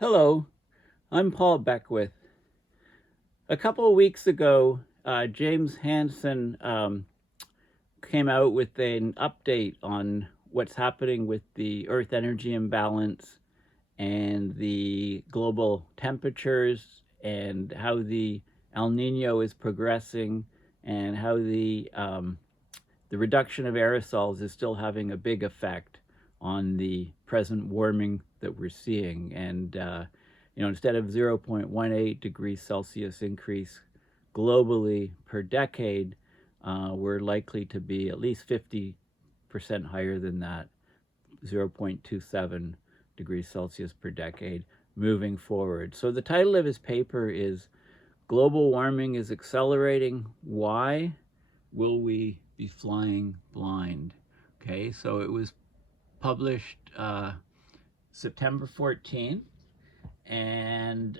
Hello, I'm Paul Beckwith. A couple of weeks ago, James Hansen came out with an update on what's happening with the Earth energy imbalance and the global temperatures and how the El Nino is progressing and how the reduction of aerosols is still having a big effect on the present warming that we're seeing. And, instead of 0.18 degrees Celsius increase globally per decade, we're likely to be at least 50% higher than that, 0.27 degrees Celsius per decade moving forward. So the title of his paper is Global Warming is Accelerating. Why? Will we be flying blind? Okay, so it was published September 14th, and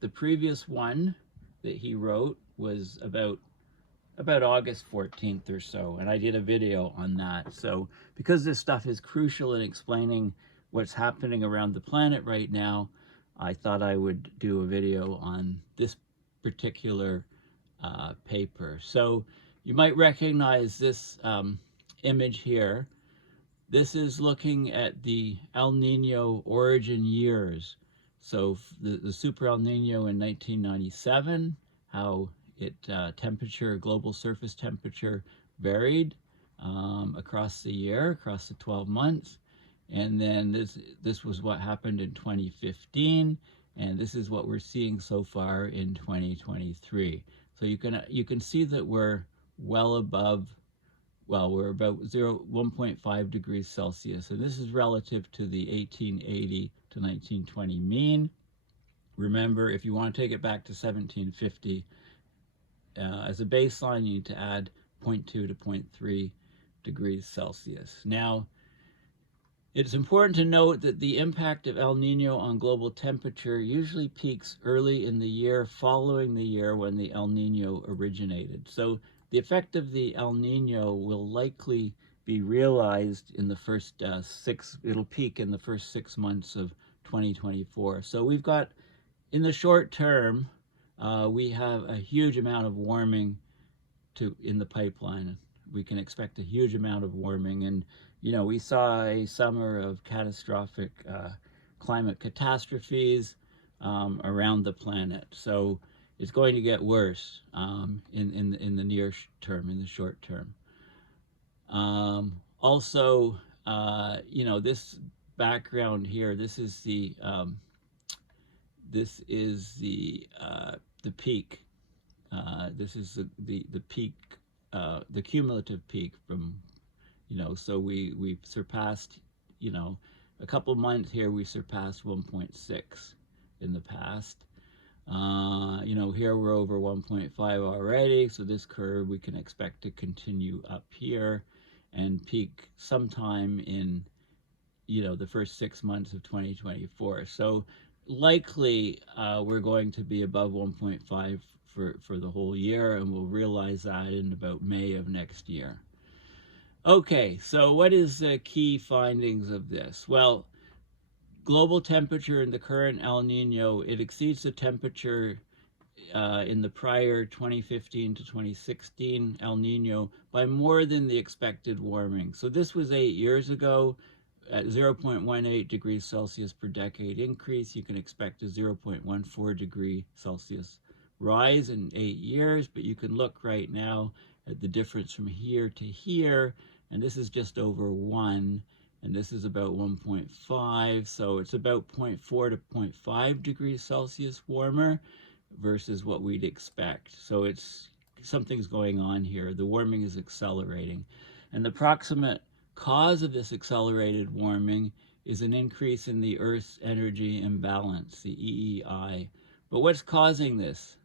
the previous one that he wrote was about August 14th or so, and I did a video on that. So because this stuff is crucial in explaining what's happening around the planet right now, I thought I would do a video on this particular paper. So you might recognize this image here. This is looking at the El Nino origin years. So the Super El Nino in 1997, how global surface temperature varied across the year, across the 12 months. And then this was what happened in 2015, and this is what we're seeing so far in 2023. So you can see that we're well above, well, we're about 1.5 degrees Celsius, and this is relative to the 1880 to 1920 mean. Remember, if you want to take it back to 1750, as a baseline, you need to add 0.2 to 0.3 degrees Celsius. Now, it's important to note that the impact of El Nino on global temperature usually peaks early in the year following the year when the El Nino originated. So the effect of the El Nino will likely be realized in the first it'll peak in the first 6 months of 2024. So we've got, in the short term, we have a huge amount of warming in the pipeline. We can expect a huge amount of warming, and we saw a summer of catastrophic climate catastrophes around the planet. So it's going to get worse in the near term, in the short term. Also, this background here, this is the peak. This is the peak, the cumulative peak from, so we've surpassed, a couple months here, we surpassed 1.6 in the past. Here we're over 1.5 already, so this curve we can expect to continue up here and peak sometime in, the first 6 months of 2024. So likely we're going to be above 1.5 for the whole year, and we'll realize that in about May of next year. Okay, so what is the key findings of this? Well, global temperature in the current El Nino, it exceeds the temperature in the prior 2015 to 2016 El Nino by more than the expected warming. So this was 8 years ago. At 0.18 degrees Celsius per decade increase, you can expect a 0.14 degree Celsius rise in 8 years, but you can look right now at the difference from here to here, and this is just over 1, and this is about 1.5, so it's about 0.4 to 0.5 degrees Celsius warmer versus what we'd expect. So something's going on here. The warming is accelerating, and the proximate cause of this accelerated warming is an increase in the Earth's energy imbalance, the EEI. But what's causing this?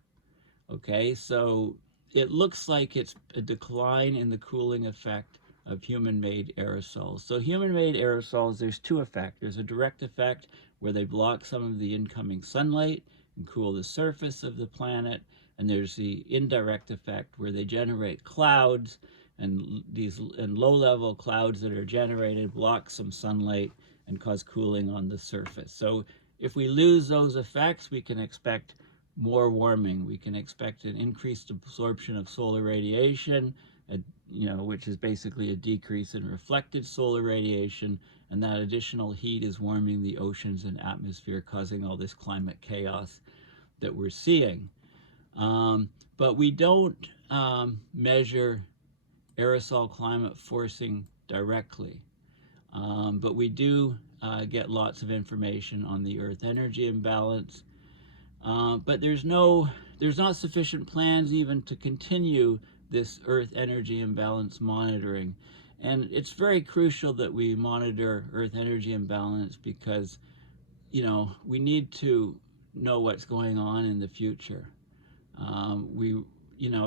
Okay, so it looks like it's a decline in the cooling effect of human-made aerosols. So human-made aerosols, there's two effects. There's a direct effect where they block some of the incoming sunlight and cool the surface of the planet, and there's the indirect effect where they generate clouds, and low-level clouds that are generated block some sunlight and cause cooling on the surface. So if we lose those effects, we can expect more warming. We can expect an increased absorption of solar radiation, which is basically a decrease in reflected solar radiation, and that additional heat is warming the oceans and atmosphere, causing all this climate chaos that we're seeing. But we don't measure aerosol climate forcing directly. But we do get lots of information on the Earth energy imbalance. But there's not sufficient plans even to continue this Earth energy imbalance monitoring. And it's very crucial that we monitor Earth energy imbalance because, we need to know what's going on in the future.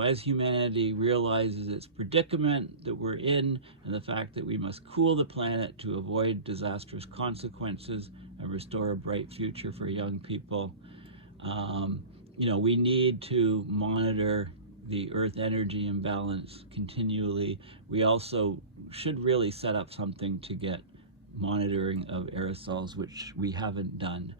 As humanity realizes its predicament that we're in and the fact that we must cool the planet to avoid disastrous consequences and restore a bright future for young people, we need to monitor the Earth energy imbalance continually. We also should really set up something to get monitoring of aerosols, which we haven't done.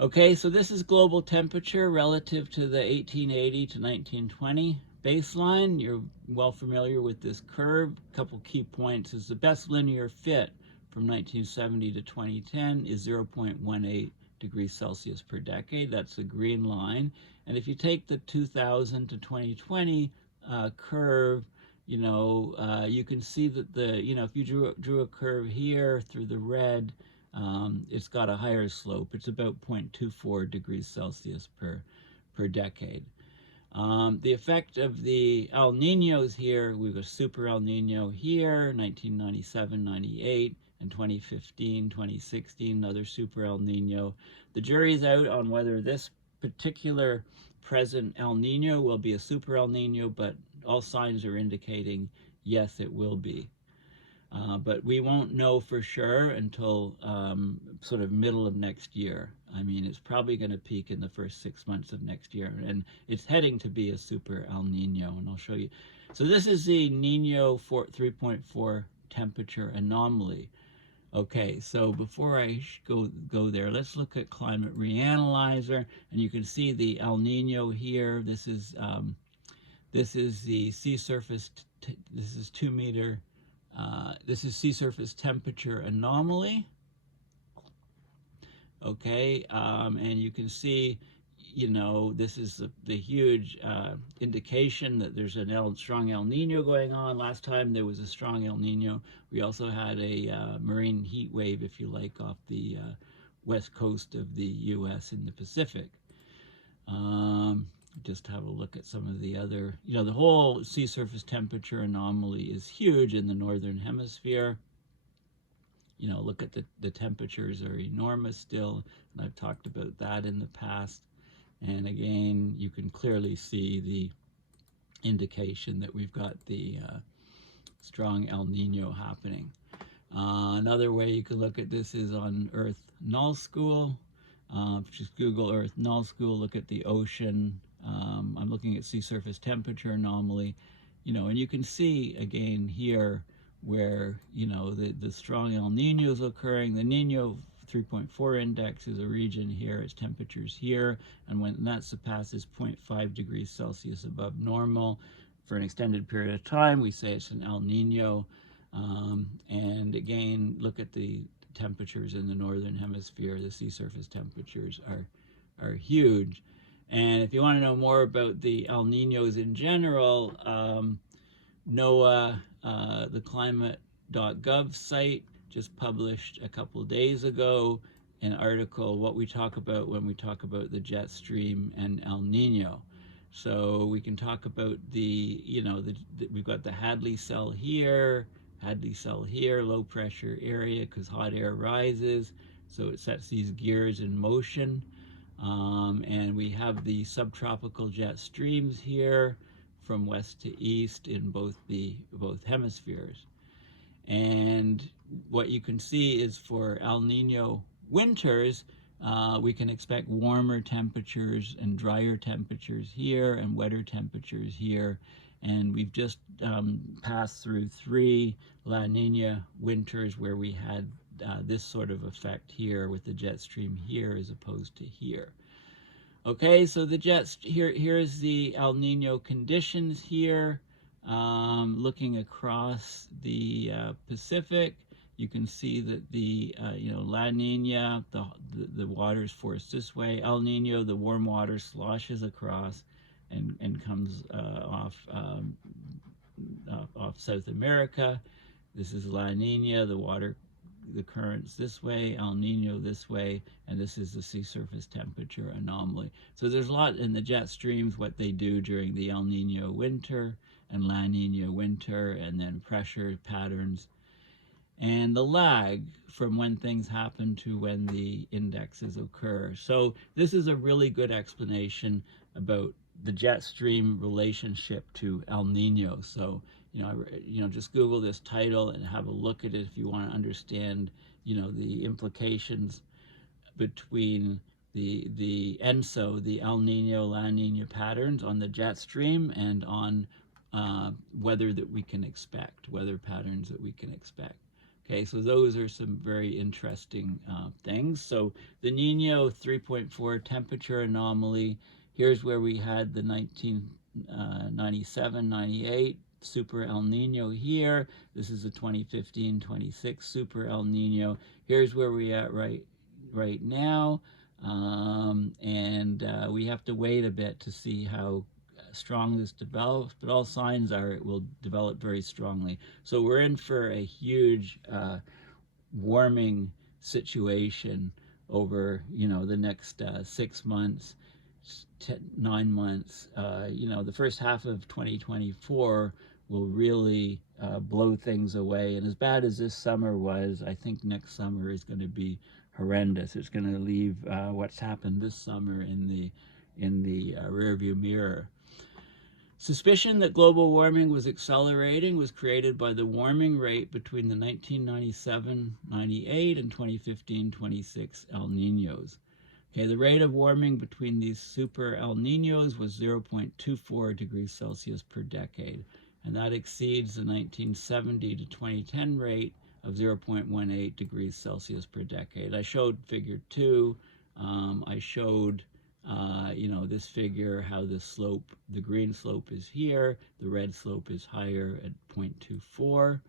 Okay, so this is global temperature relative to the 1880 to 1920 baseline. You're well familiar with this curve. A couple key points is the best linear fit from 1970 to 2010 is 0.18 degrees Celsius per decade. That's the green line. And if you take the 2000 to 2020 curve, you can see that if you drew a curve here through the red, it's got a higher slope. It's about 0.24 degrees Celsius per decade. The effect of the El Ninos here, we've got super El Nino here, 1997, 98, and 2015, 2016, another super El Nino. The jury's out on whether this particular present El Nino will be a super El Nino, but all signs are indicating yes, it will be. But we won't know for sure until sort of middle of next year. I mean, it's probably going to peak in the first 6 months of next year, and it's heading to be a super El Nino, and I'll show you. So this is the Nino 3.4 temperature anomaly. Okay, so before I go there, let's look at Climate Reanalyzer, and you can see the El Nino here. This is the sea surface. This is 2 meter. This is sea surface temperature anomaly. Okay, and you can see, this is the huge indication that there's a strong El Nino going on. Last time there was a strong El Nino. We also had a marine heat wave, if you like, off the west coast of the U.S. in the Pacific. Just have a look at some of the other, the whole sea surface temperature anomaly is huge in the northern hemisphere. Look at the temperatures are enormous still, and I've talked about that in the past. And again, you can clearly see the indication that we've got the strong El Nino happening. Another way you can look at this is on Earth Null School. Just Google Earth Null School, look at the ocean. I'm looking at sea surface temperature anomaly, and you can see again here where, the strong El Nino is occurring. The Nino 3.4 index is a region here, its temperatures here, and when that surpasses 0.5 degrees Celsius above normal for an extended period of time, we say it's an El Nino. And again, look at the temperatures in the northern hemisphere. The sea surface temperatures are huge. And if you want to know more about the El Ninos in general, NOAA, the climate.gov site, just published a couple days ago an article, what we talk about when we talk about the jet stream and El Nino. So we can talk about we've got the Hadley cell here, low pressure area because hot air rises, so it sets these gears in motion. And we have the subtropical jet streams here from west to east in both hemispheres. And what you can see is for El Nino winters, we can expect warmer temperatures and drier temperatures here and wetter temperatures here. And we've just passed through 3 La Nina winters where we had this sort of effect here with the jet stream here as opposed to here. Okay, so the jets here's the El Nino conditions here. Looking across the Pacific, you can see that the La Nina, the water's forced this way. El Nino, the warm water sloshes across and comes off South America. This is La Nina, the currents this way, El Nino this way, and this is the sea surface temperature anomaly. So there's a lot in the jet streams, what they do during the El Nino winter and La Nina winter, and then pressure patterns, and the lag from when things happen to when the indexes occur. So this is a really good explanation about the jet stream relationship to El Nino. So just Google this title and have a look at it if you want to understand, the implications between the ENSO, the El Nino, La Nina patterns on the jet stream and on weather patterns that we can expect. Okay, so those are some very interesting things. So the Nino 3.4 temperature anomaly, here's where we had the 1997-98 Super El Nino here. This is the 2015-26 Super El Nino. Here's where we're at right now. We have to wait a bit to see how strong this develops, but all signs are it will develop very strongly. So we're in for a huge warming situation over the next 6 months, 9 months. The first half of 2024 will really blow things away. And as bad as this summer was, I think next summer is going to be horrendous. It's going to leave what's happened this summer in the rearview mirror. Suspicion that global warming was accelerating was created by the warming rate between the 1997-98 and 2015-26 El Ninos. Okay, the rate of warming between these super El Ninos was 0.24 degrees Celsius per decade, and that exceeds the 1970 to 2010 rate of 0.18 degrees Celsius per decade. I showed figure 2. I showed this figure, how the green slope is here, the red slope is higher at 0.24.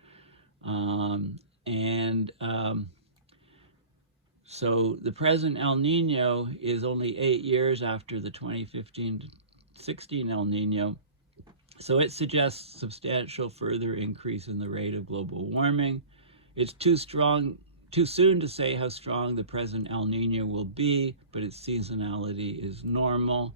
So the present El Nino is only 8 years after the 2015-16 El Nino. So it suggests substantial further increase in the rate of global warming. It's too soon to say how strong the present El Nino will be, but its seasonality is normal.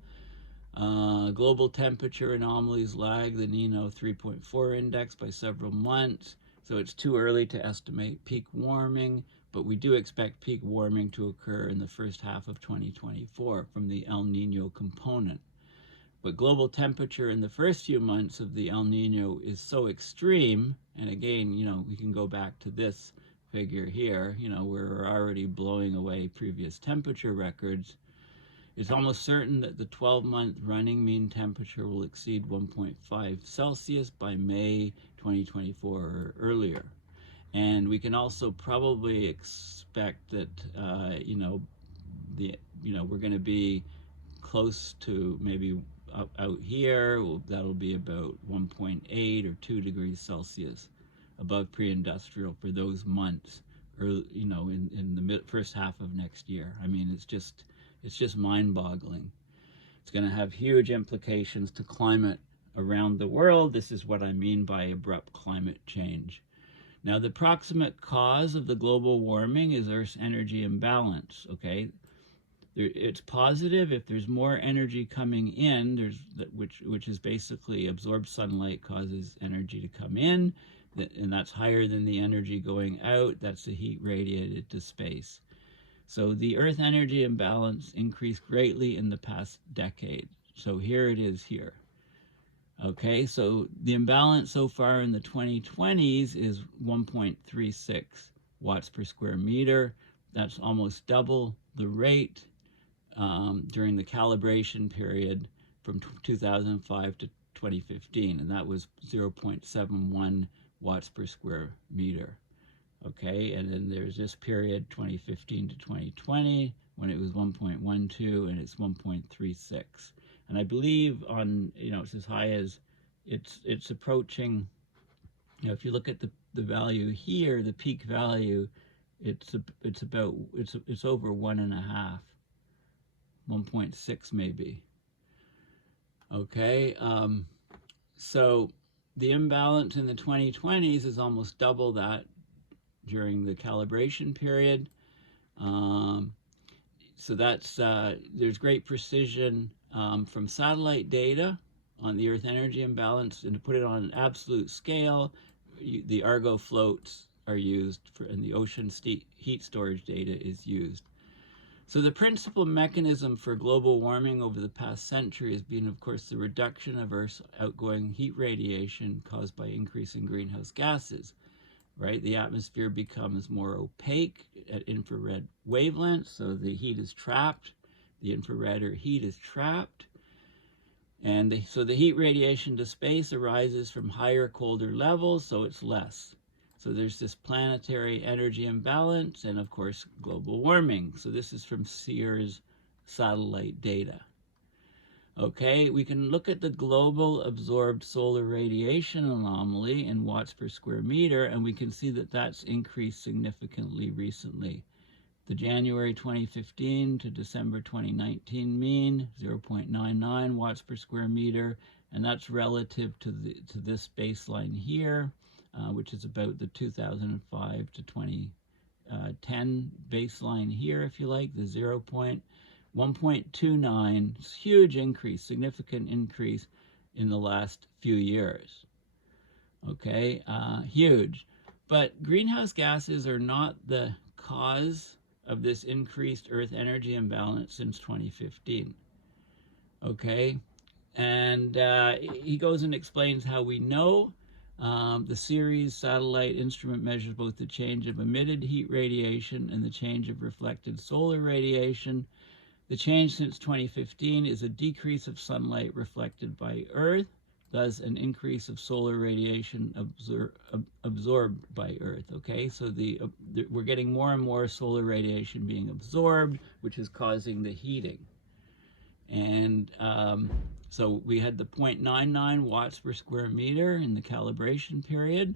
Global temperature anomalies lag the Nino 3.4 index by several months, so it's too early to estimate peak warming, but we do expect peak warming to occur in the first half of 2024 from the El Nino component. But global temperature in the first few months of the El Nino is so extreme, and again, we can go back to this figure here, we're already blowing away previous temperature records. It's almost certain that the 12-month running mean temperature will exceed 1.5 Celsius by May 2024 or earlier. And we can also probably expect that, we're going to be close to maybe out here, that'll be about 1.8 or 2 degrees Celsius above pre-industrial for those months, or in the first half of next year. I mean, it's just mind-boggling. It's going to have huge implications to climate around the world. This is what I mean by abrupt climate change. Now, the proximate cause of the global warming is Earth's energy imbalance. Okay, it's positive if there's more energy coming in, which is basically absorbed sunlight causes energy to come in, and that's higher than the energy going out. That's the heat radiated to space. So the Earth energy imbalance increased greatly in the past decade. So here it is here. Okay, so the imbalance so far in the 2020s is 1.36 watts per square meter. That's almost double the rate during the calibration period from 2005 to 2015, and that was 0.71 watts per square meter. Okay, and then there's this period 2015 to 2020 when it was 1.12 and it's 1.36. And I believe on, it's as high as, it's approaching, if you look at the value here, the peak value, it's over 1.5, 1.6 maybe. Okay, so the imbalance in the 2020s is almost double that during the calibration period. So that's, there's great precision from satellite data on the Earth energy imbalance, and to put it on an absolute scale, the Argo floats are used for, and the ocean heat storage data is used. So the principal mechanism for global warming over the past century has been, of course, the reduction of Earth's outgoing heat radiation caused by increasing greenhouse gases, right? The atmosphere becomes more opaque at infrared wavelengths, so the heat is trapped, the infrared or heat is trapped, and so the heat radiation to space arises from higher, colder levels, so it's less. So there's this planetary energy imbalance and, of course, global warming. So this is from Sears satellite data. Okay, we can look at the global absorbed solar radiation anomaly in watts per square meter, and we can see that that's increased significantly recently. The January 2015 to December 2019 mean, 0.99 watts per square meter, and that's relative to this baseline here, which is about the 2005 to 2010 baseline here, if you like, the 1.29, huge increase, significant increase in the last few years. Okay, huge. But greenhouse gases are not the cause of this increased Earth energy imbalance since 2015. Okay, and he goes and explains how we know. The Ceres satellite instrument measures both the change of emitted heat radiation and the change of reflected solar radiation. The change since 2015 is a decrease of sunlight reflected by Earth, thus an increase of solar radiation absorbed by Earth. Okay, so we're getting more and more solar radiation being absorbed, which is causing the heating. And so we had the 0.99 watts per square meter in the calibration period,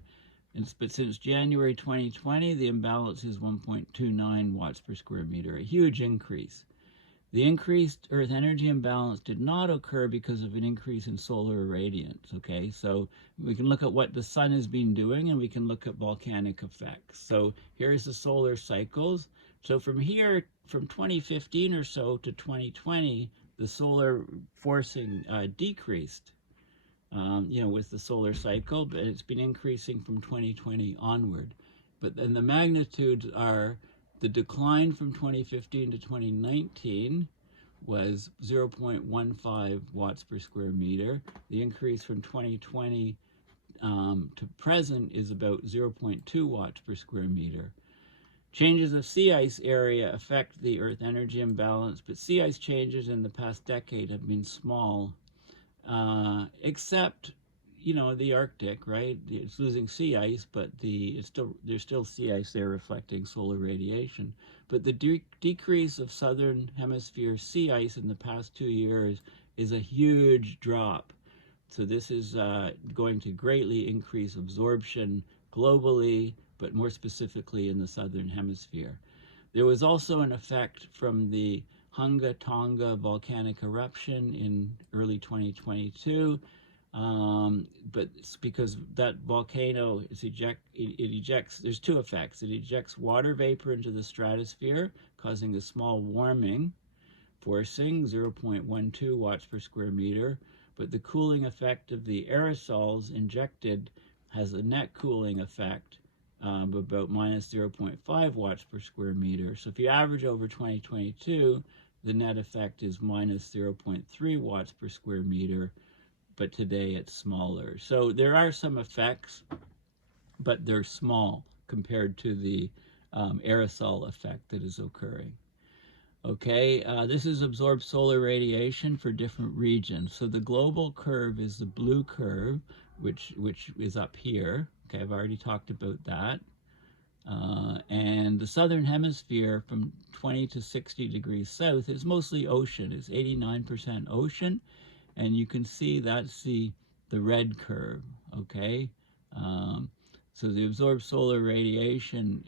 but since January 2020, the imbalance is 1.29 watts per square meter, a huge increase. The increased Earth energy imbalance did not occur because of an increase in solar irradiance, okay? So we can look at what the sun has been doing, and we can look at volcanic effects. So here's the solar cycles. So from here, from 2015 or so to 2020, the solar forcing decreased, with the solar cycle, but it's been increasing from 2020 onward. But then the magnitudes are, the decline from 2015 to 2019 was 0.15 watts per square meter. The increase from 2020 to present is about 0.2 watts per square meter. Changes of sea ice area affect the Earth energy imbalance, but sea ice changes in the past decade have been small, except the Arctic, right? It's losing sea ice, but there's still sea ice there reflecting solar radiation. But the decrease of southern hemisphere sea ice in the past 2 years is a huge drop. So this is going to greatly increase absorption globally, but more specifically in the southern hemisphere. There was also an effect from the Hunga Tonga volcanic eruption in early 2022. But it's because that volcano ejects, there's two effects. It ejects water vapor into the stratosphere, causing a small warming, forcing 0.12 watts per square meter. But the cooling effect of the aerosols injected has a net cooling effect of about minus 0.5 watts per square meter. So if you average over 2022, the net effect is minus 0.3 watts per square meter. But today it's smaller. So there are some effects, but they're small compared to the aerosol effect that is occurring. Okay, this is absorbed solar radiation for different regions. So the global curve is the blue curve, which is up here. Okay, I've already talked about that. And the southern hemisphere from 20 to 60 degrees south is mostly ocean. It's 89% ocean, and you can see that's the red curve, okay? So the absorbed solar radiation,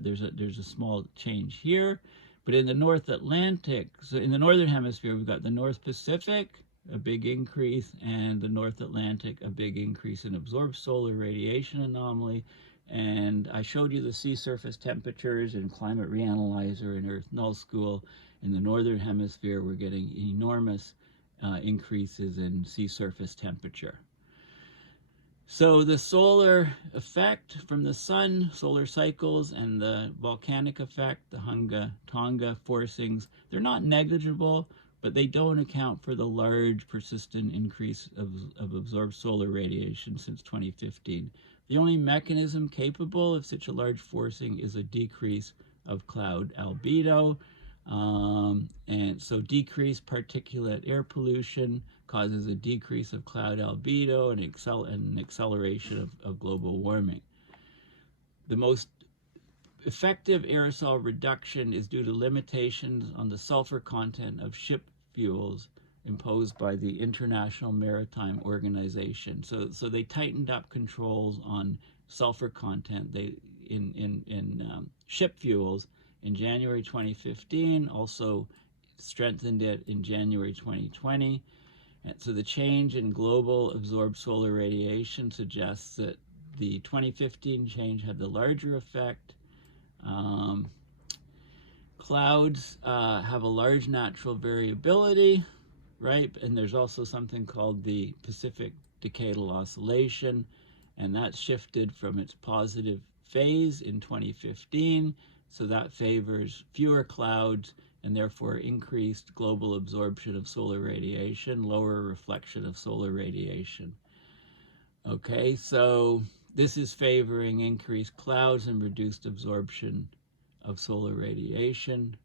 there's a small change here, but in the North Atlantic, so in the northern hemisphere, we've got the North Pacific, a big increase, and the North Atlantic, a big increase in absorbed solar radiation anomaly. And I showed you the sea surface temperatures in Climate Reanalyzer in Earth Null School. In the northern hemisphere, we're getting enormous increases in sea surface temperature. So the solar effect from the sun, solar cycles, and the volcanic effect, the Hunga-Tonga forcings, they're not negligible, but they don't account for the large persistent increase of absorbed solar radiation since 2015. The only mechanism capable of such a large forcing is a decrease of cloud albedo. And so decreased particulate air pollution causes a decrease of cloud albedo and an acceleration of global warming. The most effective aerosol reduction is due to limitations on the sulfur content of ship fuels imposed by the International Maritime Organization. So they tightened up controls on sulfur content in ship fuels in January 2015, also strengthened it in January 2020. And so the change in global absorbed solar radiation suggests that the 2015 change had the larger effect. Clouds have a large natural variability, right? And there's also something called the Pacific Decadal Oscillation, and that shifted from its positive phase in 2015, so that favors fewer clouds and therefore increased global absorption of solar radiation, lower reflection of solar radiation. Okay, so this is favoring increased clouds and reduced absorption of solar radiation,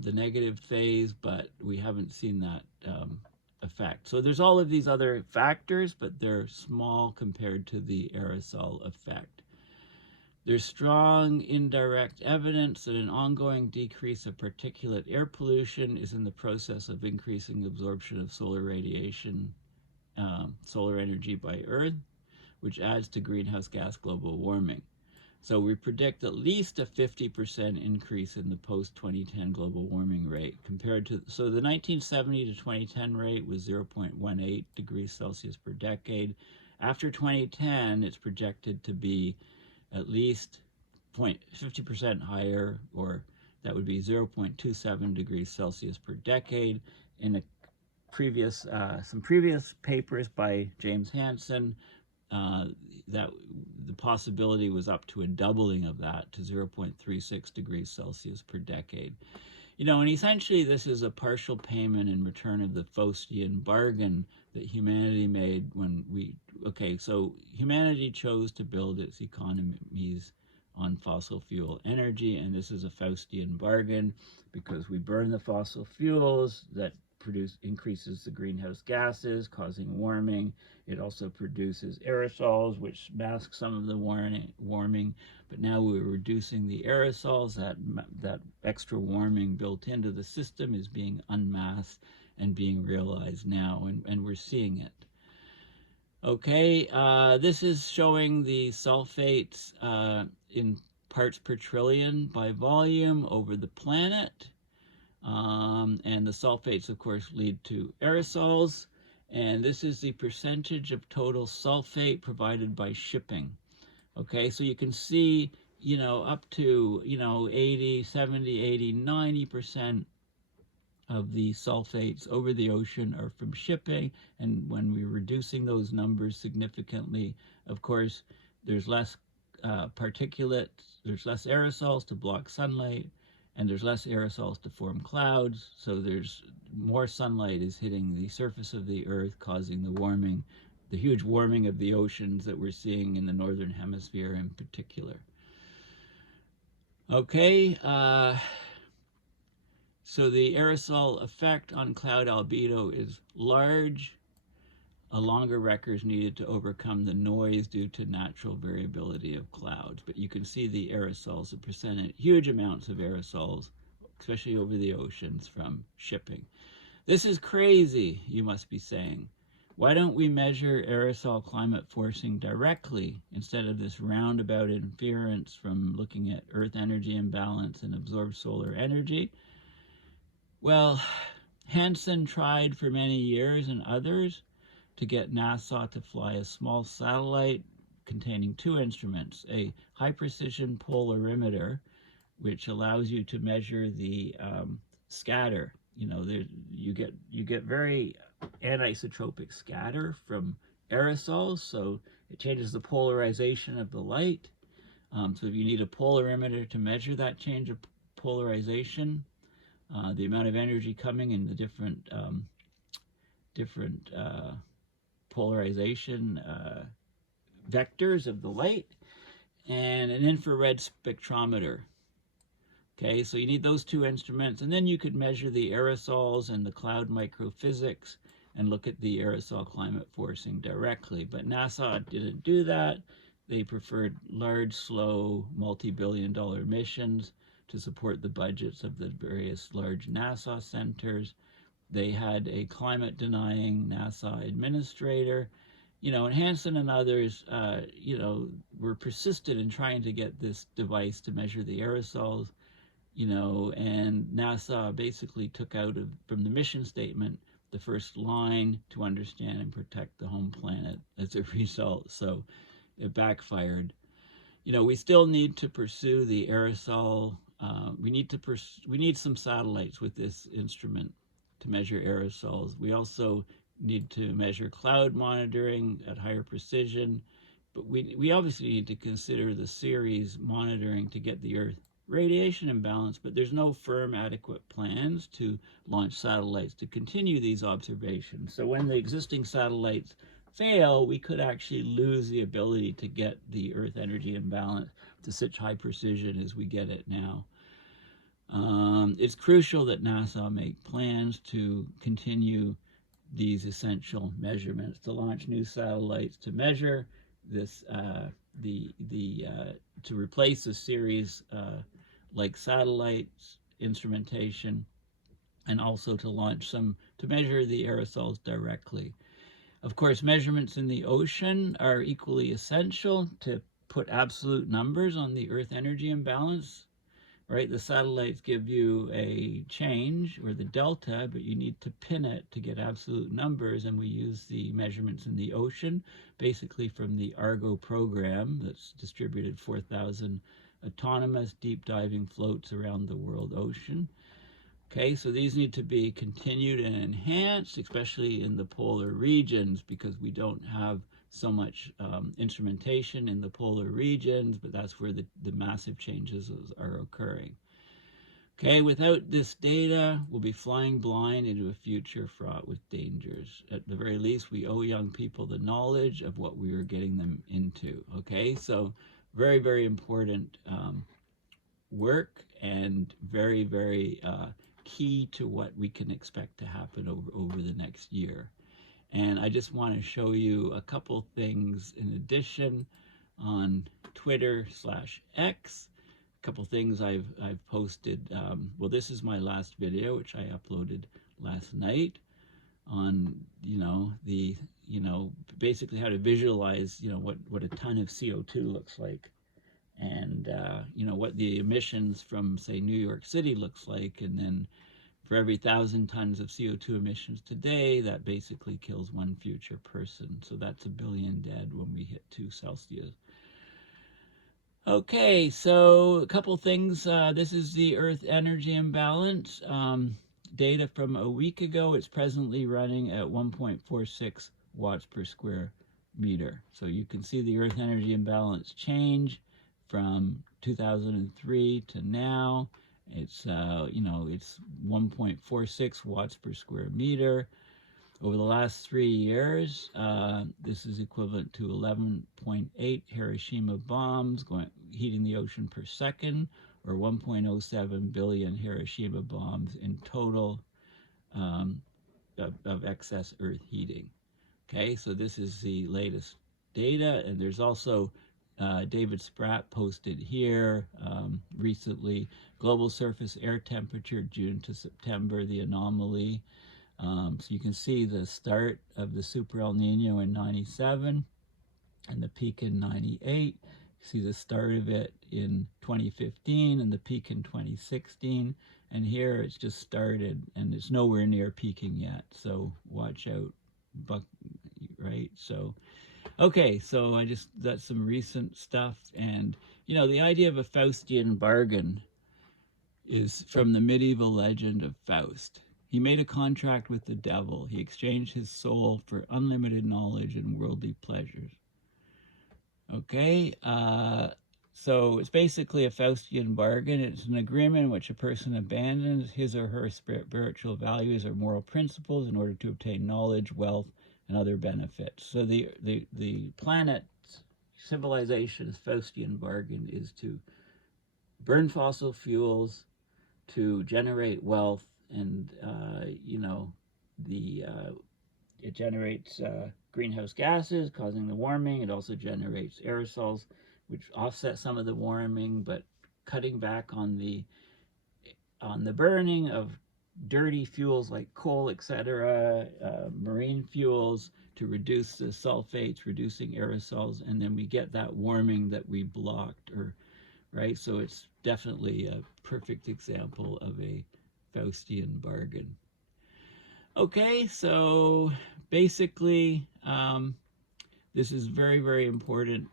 the negative phase, but we haven't seen that effect. So there's all of these other factors, but they're small compared to the aerosol effect. There's strong indirect evidence that an ongoing decrease of particulate air pollution is in the process of increasing absorption of solar radiation, solar energy by Earth, which adds to greenhouse gas global warming. So we predict at least a 50% increase in the post-2010 global warming rate compared to, so the 1970 to 2010 rate was 0.18 degrees Celsius per decade. After 2010, it's projected to be at least 50% higher, or that would be 0.27 degrees Celsius per decade. In a previous, some previous papers by James Hansen, that the possibility was up to a doubling of that to 0.36 degrees Celsius per decade. You know, and essentially this is a partial payment in return of the Faustian bargain that humanity made when so humanity chose to build its economies on fossil fuel energy, and this is a Faustian bargain because we burn the fossil fuels that increases the greenhouse gases, causing warming. It also produces aerosols, which mask some of the warming. But now we're reducing the aerosols. That extra warming built into the system is being unmasked and being realized now, and we're seeing it. Okay, this is showing the sulfates in parts per trillion by volume over the planet. And the sulfates, of course, lead to aerosols. And this is the percentage of total sulfate provided by shipping. Okay, so you can see, you know, up to, 80, 70, 80, 90% of the sulfates over the ocean are from shipping. And when we're reducing those numbers significantly, of course, there's less particulate, there's less aerosols to block sunlight, and there's less aerosols to form clouds, so there's more sunlight is hitting the surface of the Earth, causing the warming, the huge warming of the oceans that we're seeing in the northern hemisphere in particular. Okay, so the aerosol effect on cloud albedo is large. a longer record is needed to overcome the noise due to natural variability of clouds. But you can see the aerosols, the percentage, huge amounts of aerosols, especially over the oceans from shipping. This is crazy, you must be saying. Why don't we measure aerosol climate forcing directly instead of this roundabout inference from looking at Earth energy imbalance and absorbed solar energy? Well, Hansen tried for many years and others to get NASA to fly a small satellite containing two instruments, a high-precision polarimeter, which allows you to measure the scatter. You know, you get very anisotropic scatter from aerosols, so it changes the polarization of the light. So if you need a polarimeter to measure that change of polarization, the amount of energy coming in the different polarization vectors of the light, and an infrared spectrometer. Okay, so you need those two instruments, and then you could measure the aerosols and the cloud microphysics and look at the aerosol climate forcing directly. But NASA didn't do that. They preferred large, slow, multi-billion-dollar missions to support the budgets of the various large NASA centers. They had a climate-denying NASA administrator, you know, and Hansen and others, you know, were persistent in trying to get this device to measure the aerosols, you know, and NASA basically took out from the mission statement the first line, to understand and protect the home planet, as a result. So it backfired. You know, we still need to pursue the aerosol. We need some satellites with this instrument to measure aerosols. We also need to measure cloud monitoring at higher precision, but we obviously need to consider the series monitoring to get the Earth radiation imbalance, but there's no firm adequate plans to launch satellites to continue these observations. So when the existing satellites fail, we could actually lose the ability to get the Earth energy imbalance to such high precision as we get it now. It's crucial that NASA make plans to continue these essential measurements, to launch new satellites to measure this, to replace a series like satellites, instrumentation, and also to launch some to measure the aerosols directly. Of course, measurements in the ocean are equally essential to put absolute numbers on the Earth energy imbalance, right? The satellites give you a change, or the delta, but you need to pin it to get absolute numbers, and we use the measurements in the ocean, basically from the Argo program that's distributed 4,000 autonomous deep diving floats around the world ocean. Okay, so these need to be continued and enhanced, especially in the polar regions, because we don't have so much instrumentation in the polar regions, but that's where the massive changes are occurring. Okay, without this data, we'll be flying blind into a future fraught with dangers. At the very least, we owe young people the knowledge of what we are getting them into. Okay, so very, very important work, and very, very key to what we can expect to happen over the next year. And I just want to show you a couple things in addition on Twitter/X. A couple things I've posted. Well, this is my last video, which I uploaded last night, on basically how to visualize what a ton of CO2 looks like, and what the emissions from, say, New York City looks like, and then for every 1,000 tons of CO2 emissions today, that basically kills one future person. So that's 1 billion dead when we hit 2 Celsius. Okay, so a couple things. This is the Earth energy imbalance. Data from a week ago. It's presently running at 1.46 watts per square meter. So you can see the Earth energy imbalance change from 2003 to now. It's it's 1.46 watts per square meter. Over the last 3 years, this is equivalent to 11.8 Hiroshima bombs heating the ocean per second, or 1.07 billion Hiroshima bombs in total of excess Earth heating. Okay, so this is the latest data, and there's also David Spratt posted here recently, global surface air temperature June to September, the anomaly. So you can see the start of the super El Nino in 97 and the peak in 98. You see the start of it in 2015 and the peak in 2016. And here it's just started and it's nowhere near peaking yet. So watch out, right? So, okay, so that's some recent stuff. And, you know, the idea of a Faustian bargain is from the medieval legend of Faust. He made a contract with the devil. He exchanged his soul for unlimited knowledge and worldly pleasures. Okay, so it's basically a Faustian bargain. It's an agreement in which a person abandons his or her spiritual values or moral principles in order to obtain knowledge, wealth, and other benefits. So the planet's civilization's Faustian bargain is to burn fossil fuels, to generate wealth, and you know, it generates greenhouse gases, causing the warming. It also generates aerosols, which offset some of the warming, but cutting back on the burning of dirty fuels like coal, etc., marine fuels, to reduce the sulfates, reducing aerosols, and then we get that warming that we blocked, or right? So it's definitely a perfect example of a Faustian bargain. Okay, so basically, this is very, very important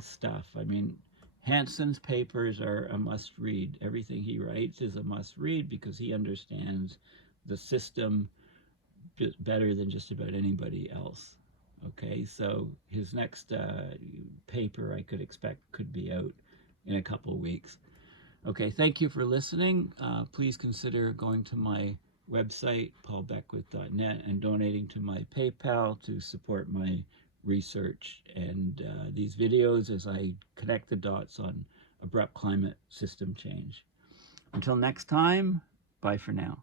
stuff. I mean, Hansen's papers are a must-read. Everything he writes is a must-read because he understands the system better than just about anybody else. Okay, so his next paper I could expect could be out in a couple of weeks. Okay, thank you for listening. Please consider going to my website, paulbeckwith.net, and donating to my PayPal to support my research and these videos as I connect the dots on abrupt climate system change. Until next time, bye for now.